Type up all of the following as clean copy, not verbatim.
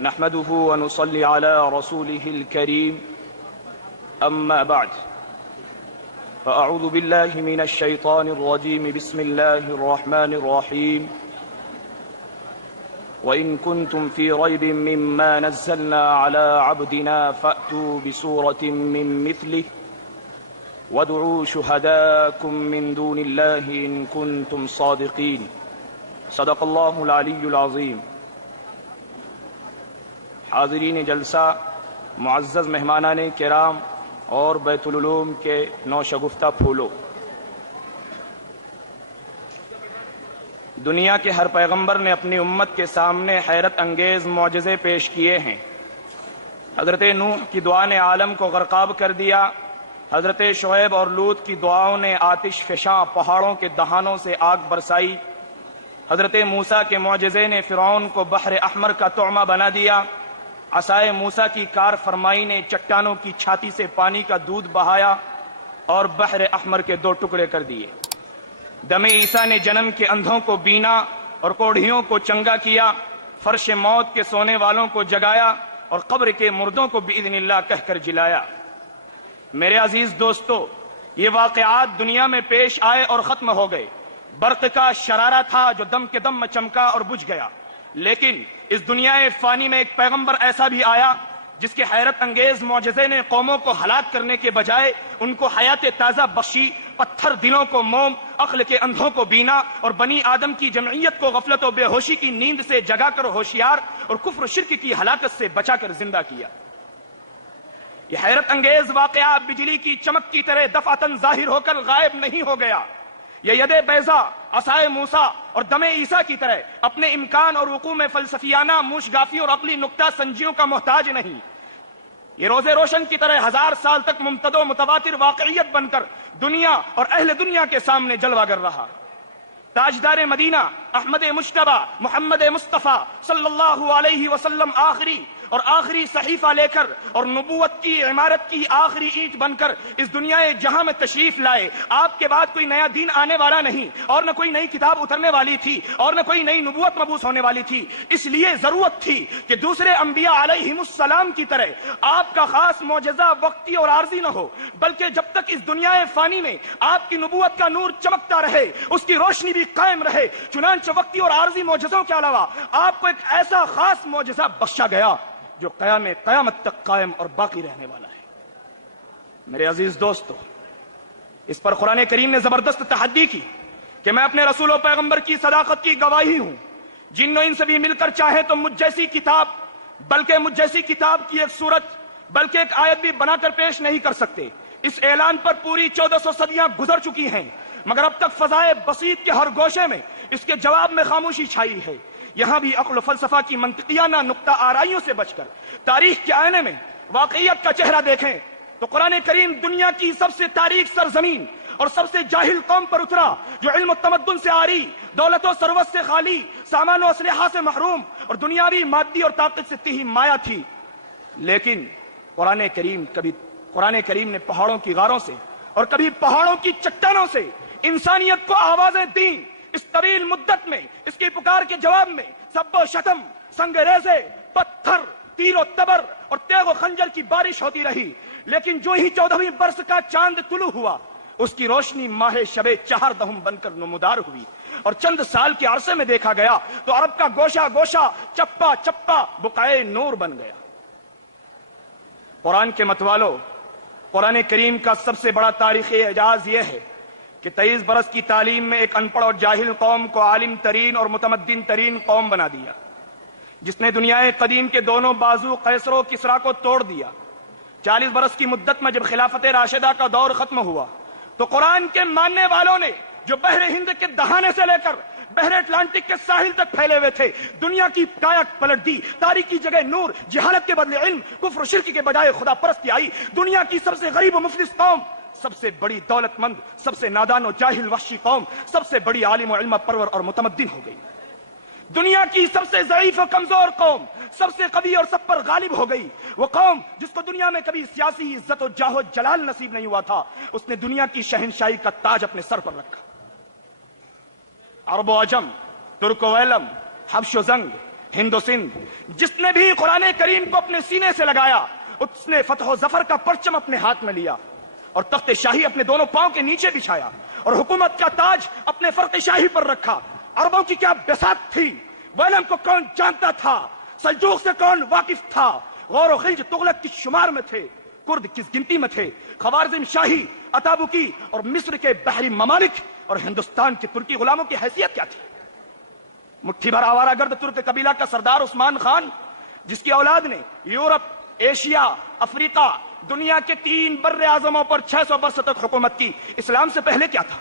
نحمده ونصلي على رسوله الكريم أما بعد فأعوذ بالله من الشيطان الرجيم بسم الله الرحمن الرحيم وإن كنتم في ريب مما نزلنا على عبدنا فأتوا بسورة من مثله وادعوا شهداءكم من دون الله إن كنتم صادقين صدق الله العلي العظيم۔ حاضرین جلسہ، معزز مہمانان کرام اور بیت العلوم کے نوشگفتہ پھولوں، دنیا کے ہر پیغمبر نے اپنی امت کے سامنے حیرت انگیز معجزے پیش کیے ہیں۔ حضرت نوح کی دعا نے عالم کو غرقاب کر دیا، حضرت شعیب اور لوط کی دعاؤں نے آتش فشاں پہاڑوں کے دہانوں سے آگ برسائی، حضرت موسیٰ کے معجزے نے فرعون کو بحر احمر کا طعمہ بنا دیا، عصائے موسیٰ کی کار فرمائی نے چٹانوں کی چھاتی سے پانی کا دودھ بہایا اور بحر احمر کے 2 ٹکڑے کر دیے۔ دم عیسیٰ نے جنم کے اندھوں کو بینا اور کوڑھیوں کو چنگا کیا، فرش موت کے سونے والوں کو جگایا اور قبر کے مردوں کو باذن اللہ کہہ کر جلایا۔ میرے عزیز دوستو، یہ واقعات دنیا میں پیش آئے اور ختم ہو گئے۔ برق کا شرارہ تھا جو دم کے دم میں چمکا اور بجھ گیا، لیکن اس دنیا فانی میں ایک پیغمبر ایسا بھی آیا جس کے حیرت انگیز معجزے نے قوموں کو ہلاک کرنے کے بجائے ان کو حیات تازہ بخشی، پتھر دلوں کو موم، عقل کے اندھوں کو بینا اور بنی آدم کی جمعیت کو غفلت و بے ہوشی کی نیند سے جگا کر ہوشیار اور کفر و شرک کی ہلاکت سے بچا کر زندہ کیا۔ یہ حیرت انگیز واقعہ بجلی کی چمک کی طرح دفعتاً ظاہر ہو کر غائب نہیں ہو گیا۔ یہ ید بیضا، عصائے موسیٰ اور دم عیسیٰ کی طرح اپنے امکان اور وقوع میں فلسفیانہ موشگافی اور عقلی نکتہ سنجیوں کا محتاج نہیں۔ یہ روز روشن کی طرح 1000 سال تک ممتد و متواتر واقعیت بن کر دنیا اور اہل دنیا کے سامنے جلوہ گر رہا۔ تاجدار مدینہ احمد مجتبیٰ محمد مصطفیٰ صلی اللہ علیہ وسلم آخری صحیفہ لے کر اور نبوت کی عمارت کی آخری اینٹ بن کر اس دنیا جہاں میں تشریف لائے۔ آپ کے بعد کوئی نیا دین آنے والا نہیں، اور نہ کوئی نئی کتاب اترنے والی تھی، اور نہ کوئی نئی نبوت مبعوث ہونے والی تھی۔ اس لیے ضرورت تھی کہ دوسرے انبیاء علیہم السلام کی طرح آپ کا خاص معجزہ وقتی اور عارضی نہ ہو، بلکہ جب تک اس دنیا فانی میں آپ کی نبوت کا نور چمکتا رہے، اس کی روشنی بھی قائم رہے۔ چنانچہ وقتی اور عارضی معجزوں کے علاوہ آپ کو ایک ایسا خاص معجزہ بخشا گیا جو قیامت تک قائم اور باقی رہنے والا ہے۔ میرے عزیز دوستو، اس پر قرآن کریم نے زبردست تحدی کی کہ میں اپنے رسول و پیغمبر کی صداقت کی گواہی ہوں۔ جن و انس بھی مل کر چاہے تو مجھ جیسی کتاب، بلکہ مجھ جیسی کتاب کی ایک صورت، بلکہ ایک آیت بھی بنا کر پیش نہیں کر سکتے۔ اس اعلان پر پوری 1400 صدیاں گزر چکی ہیں، مگر اب تک فضائے بسیط کے ہر گوشے میں اس کے جواب میں خاموشی چھائی ہے۔ یہاں بھی عقل و فلسفہ کی منطقیانہ نقطہ آرائیوں سے بچ کر تاریخ کے آئینے میں واقعیت کا چہرہ دیکھیں تو قرآن کریم دنیا کی سب سے تاریخ سرزمین اور سب سے جاہل قوم پر اترا، جو علم و تمدن سے عاری، دولت و ثروت سے خالی، سامان و اسلحہ سے محروم اور دنیاوی مادی اور طاقت سے تہی مایا تھی۔ لیکن قرآن کریم نے پہاڑوں کی غاروں سے اور کبھی پہاڑوں کی چٹانوں سے انسانیت کو آوازیں دیں۔ اس طویل مدت میں اس کی پکار کے جواب میں سب و شتم، سنگ ریزے، پتھر، تیر و تبر اور تیغ و خنجر کی بارش ہوتی رہی، لیکن جو ہی 14ویں برس کا چاند طلوع ہوا، اس کی روشنی ماہ شب 14 بن کر نمودار ہوئی، اور چند سال کے عرصے میں دیکھا گیا تو عرب کا گوشہ گوشہ، چپا چپا بقائے نور بن گیا۔ قرآن کے متوالو، قرآن کریم کا سب سے بڑا تاریخی اعجاز یہ ہے کہ 23 برس کی تعلیم میں ایک ان پڑھ اور جاہل قوم کو عالم ترین اور متمدن ترین قوم بنا دیا، جس نے دنیا قدیم کے دونوں بازو قیصر و کسریٰ کو توڑ دیا۔ 40 برس کی مدت میں جب خلافت راشدہ کا دور ختم ہوا تو قرآن کے ماننے والوں نے، جو بحر ہند کے دہانے سے لے کر بحر اٹلانٹک کے ساحل تک پھیلے ہوئے تھے، دنیا کی کایا پلٹ دی۔ تاریخ کی جگہ نور، جہالت کے بدلے علم، کفر و شرک کے بجائے خدا پرستی آئی۔ دنیا کی سب سے غریب و مفلس قوم سب سے بڑی دولت مند، سب سے نادان و جاہل وحشی قوم سب سے بڑی عالم و علم پرور اور متمدن ہو گئی۔ دنیا کی سب سے ضعیف و کمزور قوم سب سے قوی اور سب پر غالب ہو گئی۔ وہ قوم جس کو دنیا میں کبھی سیاسی عزت و جاہ و جلال نصیب نہیں ہوا تھا، اس نے دنیا کی شہنشاہی کا تاج اپنے سر پر رکھا۔ عرب و عجم، ترک و علم، حبش و زنگ، ہند و سندھ، جس نے بھی قرآن کریم کو اپنے سینے سے لگایا اس نے فتح و ظفر کا پرچم اپنے ہاتھ میں لیا اور تخت شاہی اپنے دونوں پاؤں کے نیچے بچھایا اور حکومت کا تاج اپنے فرق شاہی پر رکھا۔ عربوں کی کیا بساط تھی، ویلم کو کون جانتا تھا، سلجوق سے کون واقف تھا، غور و خلج تغلق کس شمار میں تھے، کرد کس گنتی میں تھے، خوارزم شاہی، اتابکی اور مصر کے بحری ممالک اور ہندوستان کے ترکی غلاموں کی حیثیت کیا تھی؟ مٹھی بھر آوارہ گرد ترک قبیلہ کا سردار عثمان خان، جس کی اولاد نے یورپ، ایشیا، افریقہ، دنیا کے 3 بر اعظموں پر 600 برس تک حکومت کی، اسلام سے پہلے کیا تھا؟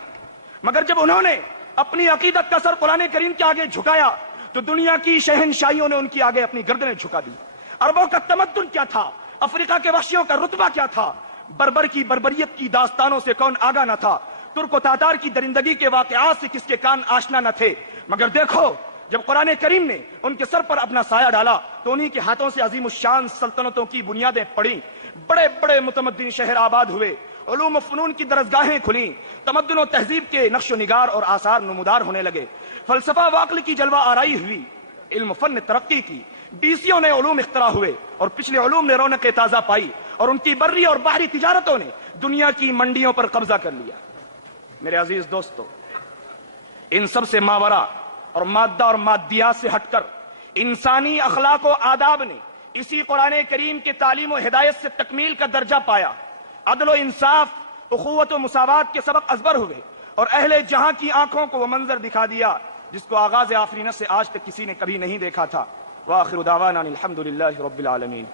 مگر جب انہوں نے اپنی عقیدت کا سر قرآن کریم کے آگے جھکایا تو دنیا کی شہنشاہیوں نے ان کی آگے اپنی گردنیں جھکا دی۔ عربوں کا تمدن کیا تھا، افریقہ کے وحشیوں کا رتبہ کیا تھا، بربر کی بربریت کی داستانوں سے کون آگاہ نہ تھا، ترک و تاتار کی درندگی کے واقعات سے کس کے کان آشنا نہ تھے۔ مگر دیکھو، جب قرآن کریم نے ان کے سر پر اپنا سایہ ڈالا تو انہی کے ہاتھوں سے عظیم الشان سلطنتوں کی بنیادیں پڑیں، بڑے بڑے متمدن شہر آباد ہوئے، علوم و فنون کی درسگاہیں کھلیں، تمدن و تہذیب کے نقش و نگار اور آثار نمودار ہونے لگے، فلسفہ و عقل کی جلوہ آرائی ہوئی، علم و فن نے ترقی کی، ڈیسیوں نے علوم اختراع ہوئے اور پچھلے علوم نے رونق تازہ پائی اور ان کی بری اور بحری تجارتوں نے دنیا کی منڈیوں پر قبضہ کر لیا۔ میرے عزیز دوستو، ان سب سے ماورا اور مادہ اور مادیات سے ہٹ کر انسانی اخلاق و آداب نے اسی قرآن کریم کے تعلیم و ہدایت سے تکمیل کا درجہ پایا۔ عدل و انصاف، اخوت و مساوات کے سبق ازبر ہوئے اور اہل جہاں کی آنکھوں کو وہ منظر دکھا دیا جس کو آغاز آفرینت سے آج تک کسی نے کبھی نہیں دیکھا تھا۔ وآخر دعوانا الحمد للہ رب العالمین۔